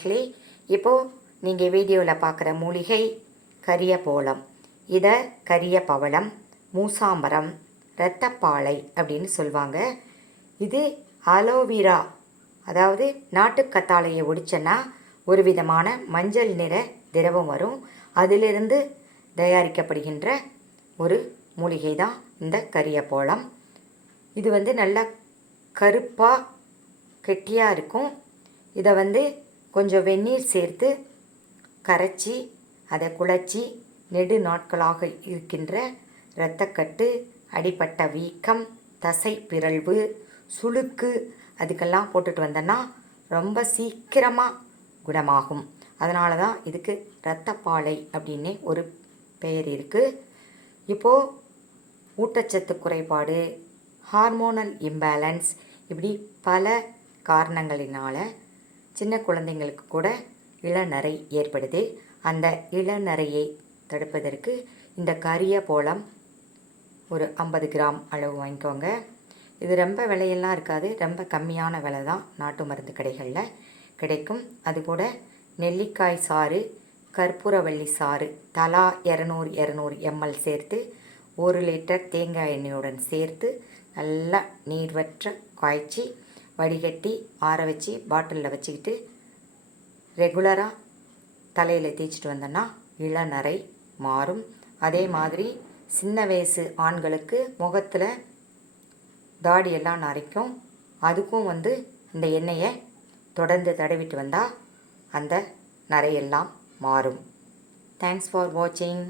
நேயர்களே இப்போது நீங்கள் வீடியோவில் பார்க்குற மூலிகை கரிய போலம் இதை கரிய பவளம் மூசாம்பரம் இரத்தப்பாலை அப்படின்னு சொல்லுவாங்க இது அலோவிரா அதாவது நாட்டுக்கத்தாழையை ஒடிச்சோன்னா ஒரு விதமான மஞ்சள் நிற திரவம் வரும். அதிலிருந்து தயாரிக்கப்படுகின்ற ஒரு மூலிகை தான் இந்த கரியப்போளம் இது வந்து நல்லா கருப்பாக கெட்டியாக இருக்கும். இதை வந்து கொஞ்சம் வெந்நீர் சேர்த்து கரைச்சி அதை குழச்சி நெடு நாட்களாக இருக்கின்ற இரத்தக்கட்டு அடிப்பட்ட வீக்கம் தசை பிறழ்வு சுளுக்கு அதுக்கெல்லாம் போட்டுட்டு வந்தோன்னா ரொம்ப சீக்கிரமாக குணமாகும். அதனால தான் இதுக்கு இரத்தப்பாலை அப்படின்னே ஒரு பெயர் இருக்குது இப்போது ஊட்டச்சத்து குறைபாடு ஹார்மோனல் இம்பேலன்ஸ் இப்படி பல காரணங்களினால சின்ன குழந்தைங்களுக்கு கூட இளநரை ஏற்படுது. அந்த இளநரையை தடுப்பதற்கு இந்த கரிய போலம் ஒரு ஐம்பது கிராம் அளவு வாங்கிக்கோங்க. இது ரொம்ப விலையெல்லாம் இருக்காது. ரொம்ப கம்மியான விலை தான் நாட்டு மருந்து கடைகளில் கிடைக்கும். அது கூட நெல்லிக்காய் சாறு கற்பூரவள்ளி சாறு தலா இரநூறு இரநூறு எம்எல் சேர்த்து ஒரு லிட்டர் தேங்காய் எண்ணெயுடன் சேர்த்து நல்லா நீர்வற்ற காய்ச்சி வடிகட்டி ஆற வச்சு பாட்டிலில் வச்சுக்கிட்டு ரெகுலராக தலையில் தேய்ச்சிட்டு வந்தோன்னா இளநரை மாறும். அதே மாதிரி சின்ன வயசு ஆண்களுக்கு முகத்தில் தாடியெல்லாம் நரைக்கும் அதுக்கும் வந்து இந்த எண்ணெயை தொடர்ந்து தடவிட்டு வந்தால் அந்த நரையெல்லாம் மாறும். தேங்க்ஸ் ஃபார் வாட்சிங்